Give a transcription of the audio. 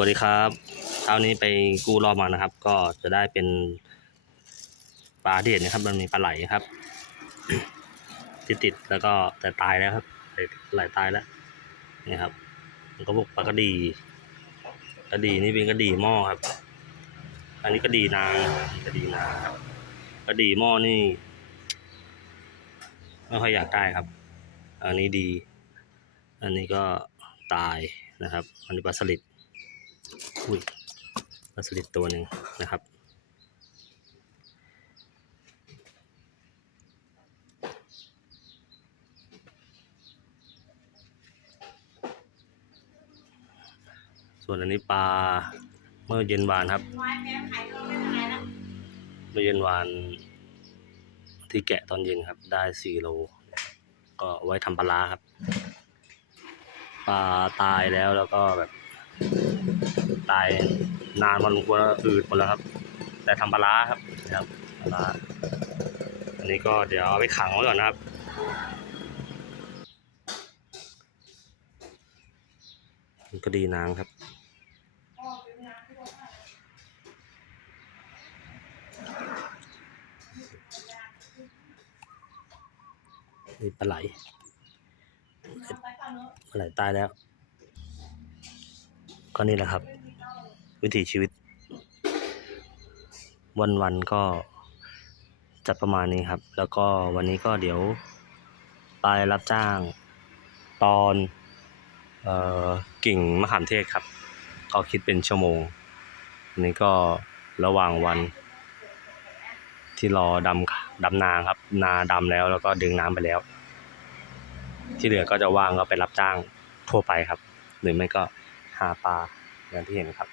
วัสดีครับเช้านี้ไปกู้รอบมานะครับ ก็จะได้เป็นปลาที่เห็นนะครับ มันมีปลาไหลครับที่ติดแล้วก็แต่ตายแล้วครับปลาไหลตายแล้วนี่ครับมันก็พวกปลากระดีกระดีนี่เป็นกระดีหม้อครับ อันนี้กระดีนางกระดีนางครับกระดีหม้อนี่ไม่ค่อยอยากได้ครับ อันนี้ดี อันนี้ก็ตายนะครับ อันนี้ปลาสลิด อุ้ยปลาสลิดตัวหนึ่งนะครับ ส่วนอันนี้ปลาเมื่อเย็นวานครับ เมื่อเย็นวานที่แกะตอนเย็นครับ ได้สี่โล ก็เอาไว้ทำปลาร้าครับ ปลาตายแล้วแล้วก็แบบ ตายนานพอสมควรแล้วอืดหมดแล้วครับ แต่ทำปลาร้าครับนะครับปลาร้าอันนี้ก็เดี๋ยวเอาไปขังไว้ก่อนนะครับก็ดีนางครับนี่ปลาไหลปลาไหลตายแล้ว ก็นี่แหละครับ วิถีชีวิต วันวันก็จะประมาณนี้ครับ แล้วก็วันนี้ก็เดี๋ยวไปรับจ้างตอนเอ่อกิ่งมะขามเทศครับ ก็คิดเป็นชั่วโมงอันนี้ก็ระหว่างวันที่รอดำดำนาครับ นาดำแล้วแล้วก็ดึงน้ำไปแล้ว ที่เหลือก็จะว่างก็ไปรับจ้างทั่วไปครับ หรือไม่ก็ หาปลาอย่างที่เห็นครับ